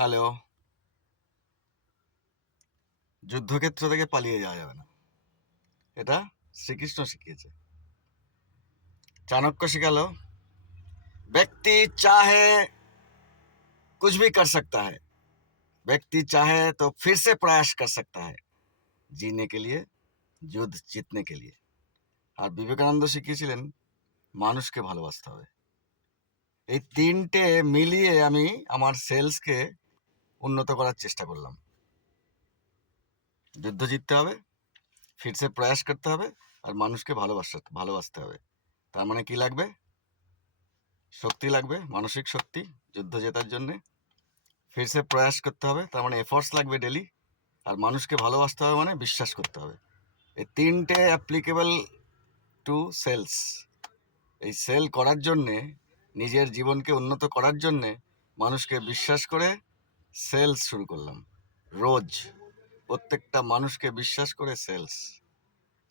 Hello. যুদ্ধক্ষেত্র থেকে পালিয়ে যাওয়া যাবে না, এটা শ্রীকৃষ্ণ শিখিয়েছে। चाणक्य শিখালো, व्यक्ति चाहे कुछ भी कर सकता है, व्यक्ति चाहे तो फिर से प्रयास कर सकता है जीने के लिए, যুদ্ধ জিতने के लिए। আর বিবেকানন্দ শিখিয়েছিলেন মানুষকে ভালোবাসতে হবে। এই তিনটে মিলিয়ে আমি আমার সেলসকে উন্নত করার চেষ্টা করলাম। যুদ্ধ জিততে হবে, फिर से प्रयास করতে হবে, আর মানুষকে ভালোবাসতে হবে। তার মানে কি লাগবে? শক্তি লাগবে, মানসিক শক্তি যুদ্ধ জেতার জন্যে। फिर से प्रयास করতে হবে, তার মানে এফোর্টস লাগবে ডেলি। আর মানুষকে ভালোবাসতে হবে মানে বিশ্বাস করতে হবে। এই তিনটে অ্যাপ্লিকেবল টু সেলস। এই সেল করার জন্যে, নিজের জীবনকে উন্নত করার জন্যে মানুষকে বিশ্বাস করে সেলস শুরু করলাম। রোজ প্রত্যেকটা মানুষকে বিশ্বাস করে সেলস।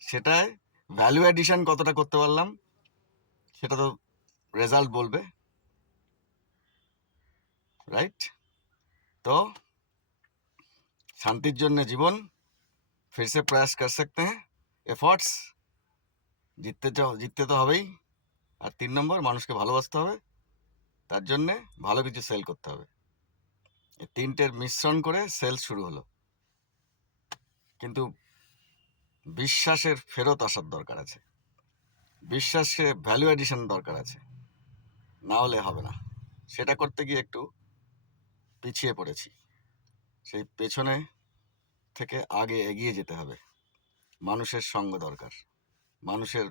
সেটায় ভ্যালু অ্যাডিশন কতটা করতে পারলাম সেটা তো রেজাল্ট বলবে, রাইট? তো শান্তির জন্য জীবন, फिर से प्रयास कर सकते हैं, এফর্টস, জিততে তো হবেই। আর 3 নম্বর, মানুষকে ভালোবাসতে হবে, তার জন্যে ভালো কিছু সেল করতে হবে। এই তিনটের মিশ্রণ করে সেলস শুরু হলো। কিন্তু বিশ্বাসের ফেরত আসার দরকার আছে, বিশ্বাসে ভ্যালু অ্যাডিশন দরকার আছে, না হলে হবে না। সেটা করতে গিয়ে একটু পিছিয়ে পড়েছি। সেই পেছনে থেকে আগে এগিয়ে যেতে হবে। মানুষের সঙ্গ দরকার, মানুষের